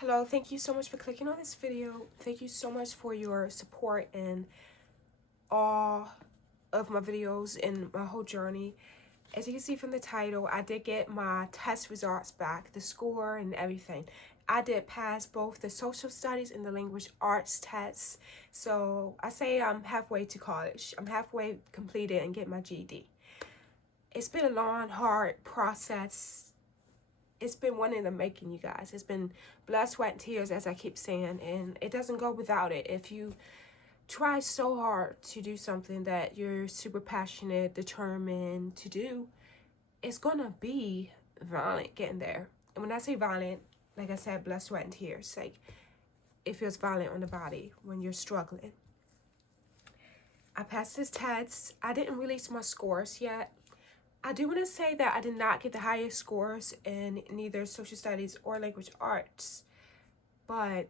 Hello, thank you so much for clicking on this video. Thank you so much for your support in all of my videos and my whole journey. As you can see from the title, I did get my test results back, the score and everything. I did pass both the social studies and the language arts tests. So I say I'm halfway to college. I'm halfway completed and get my GED. It's been a long, hard process. It's been one in the making, you guys. It's been blood, sweat, and tears, as I keep saying, and it doesn't go without it. If you try so hard to do something that you're super passionate, determined to do, it's gonna be violent getting there. And when I say violent, like I said, blood, sweat, and tears, like it feels violent on the body when you're struggling. I passed this test. I didn't release my scores yet. I do want to say that I did not get the highest scores in neither social studies or language arts, and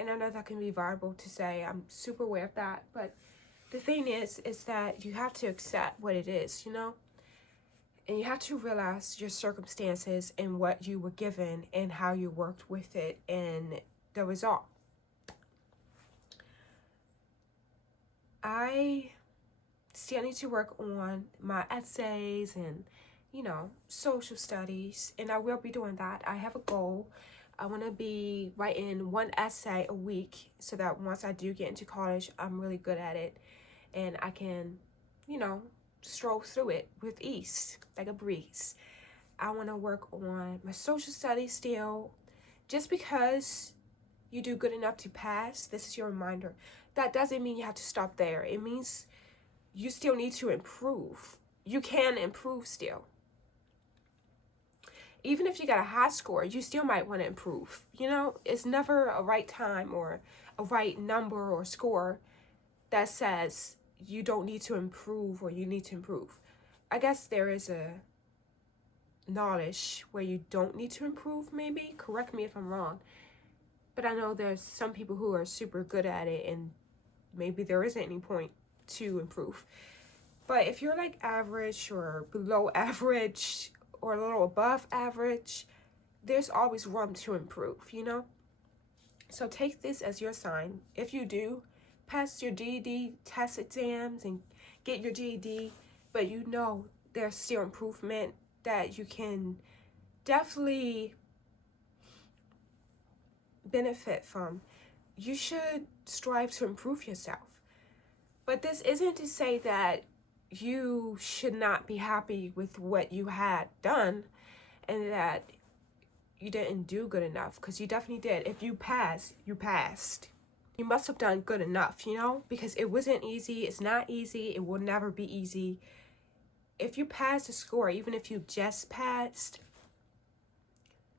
I know that can be vulnerable to say, I'm super aware of that, but the thing is that you have to accept what it is, you know, and you have to realize your circumstances and what you were given and how you worked with it and the result. I still need to work on my essays and, you know, social studies, and I will be doing that. I have a goal. I want to be writing one essay a week so that once I do get into college, I'm really good at it and I can, you know, stroll through it with ease, like a breeze. I want to work on my social studies still. Just because you do good enough to pass, this is your reminder. That doesn't mean you have to stop there. It means you still need to improve. You can improve still. Even if you got a high score, you still might want to improve. You know, it's never a right time or a right number or score that says you don't need to improve or you need to improve. I guess there is a knowledge where you don't need to improve, maybe. Correct me if I'm wrong. But I know there's some people who are super good at it and maybe there isn't any point to improve. But if you're like average or below average or a little above average, there's always room to improve, you know? So take this as your sign. If you do pass your GED test exams and get your GED, but you know there's still improvement that you can definitely benefit from, you should strive to improve yourself. But this isn't to say that you should not be happy with what you had done and that you didn't do good enough, because you definitely did. If you passed, you passed. You must have done good enough, you know, because it wasn't easy. It's not easy. It will never be easy. If you passed a score, even if you just passed,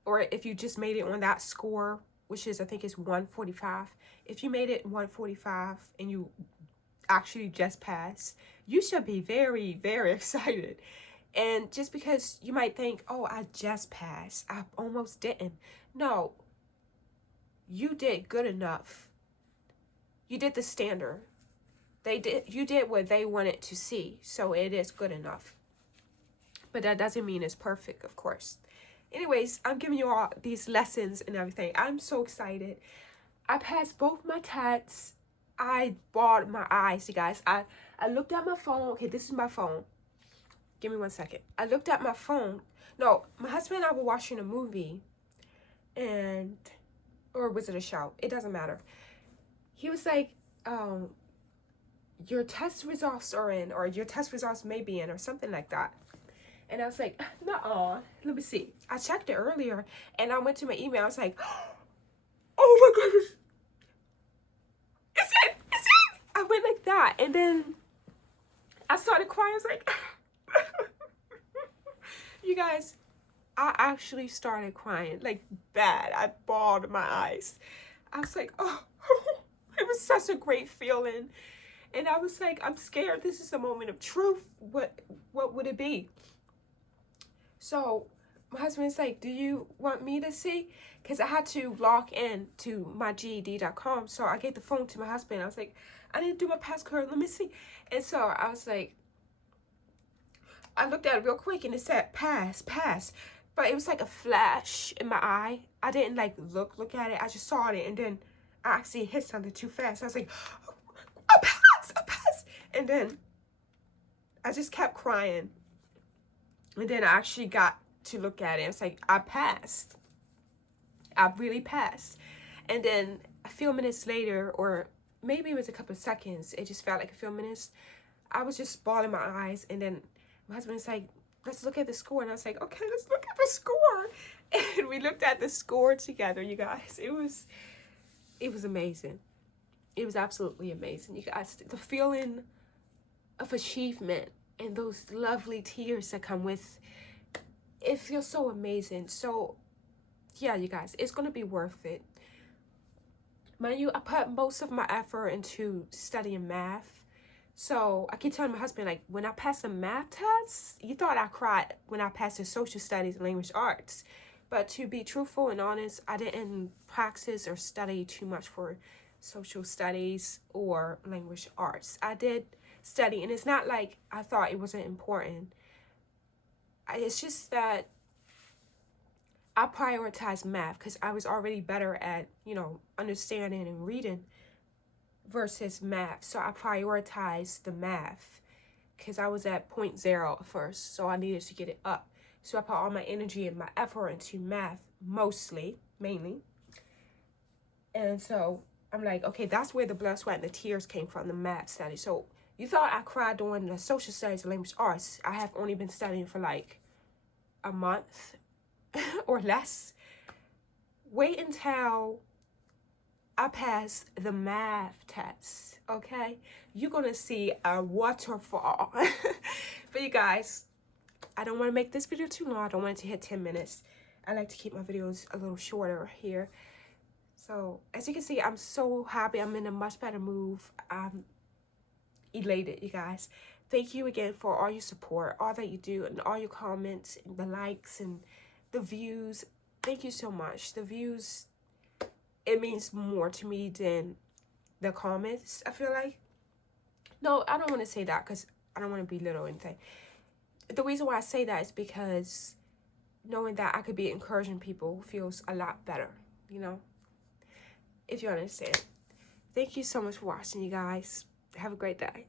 or if you just made it on that score, which is, I think is 145. If you made it 145 and you actually just passed, you should be very, very excited. And just because you might think, oh, I just passed, I almost didn't. No, you did good enough. You did the standard. You did what they wanted to see, so it is good enough. But that doesn't mean it's perfect, of course. Anyways, I'm giving you all these lessons and everything. I'm so excited. I passed both my tests. I bawled my eyes, you guys. I looked at my phone. Okay, this is my phone. Give me 1 second. I looked at my phone. No, my husband and I were watching a movie. Or was it a show? It doesn't matter. He was like, your test results are in, or your test results may be in, or something like that. And I was like, nuh-uh, let me see. I checked it earlier, and I went to my email. I was like, oh my goodness. It's it. I went like that, and then I started crying. I was like, you guys, I actually started crying, like bad. I bawled my eyes. I was like, oh, it was such a great feeling. And I was like, I'm scared. This is a moment of truth. What would it be? So my husband's like, do you want me to see? Because I had to log in to my GED.com. So I gave the phone to my husband. I was like, I need to do my passcode. Let me see. And so I was like, I looked at it real quick and it said pass. but it was like a flash in my eye. I didn't like look at it. I just saw it, and then I actually hit something too fast. I was like, I passed. And then I just kept crying. And then I actually got to look at it. It's like, I passed. I really passed. And then a few minutes later, or maybe it was a couple of seconds, it just felt like a few minutes, I was just bawling my eyes. And then my husband's like, let's look at the score. And I was like, okay, let's look at the score. And we looked at the score together, you guys. It was amazing. It was absolutely amazing, you guys. The feeling of achievement and those lovely tears that come with it feels so amazing. So yeah, you guys, it's gonna be worth it. Mind you, I put most of my effort into studying math. So I keep telling my husband, like, when I passed the math test, you thought I cried when I passed the social studies and language arts. But to be truthful and honest, I didn't practice or study too much for social studies or language arts. I did study, and it's not like I thought it wasn't important. It's just that I prioritized math because I was already better at, understanding and reading versus math. So I prioritized the math because I was at 0.0 at first. So I needed to get it up. So I put all my energy and my effort into math mainly. And so I'm like, okay, that's where the blood, sweat, and the tears came from, the math study. So you thought I cried during the social studies and language arts. I have only been studying for like a month or less. Wait until I pass the math test, okay? You're gonna see a waterfall. But you guys, I don't want to make this video too long. I don't want it to hit 10 minutes. I like to keep my videos a little shorter here. So as you can see, I'm so happy. I'm in a much better mood. I'm elated, you guys. Thank you again for all your support, all that you do, and all your comments, and the likes, and the views. Thank you so much. The views, it means more to me than the comments, I feel like. No, I don't want to say that because I don't want to belittle anything. The reason why I say that is because knowing that I could be encouraging people feels a lot better, if you understand. Thank you so much for watching, you guys. Have a great day.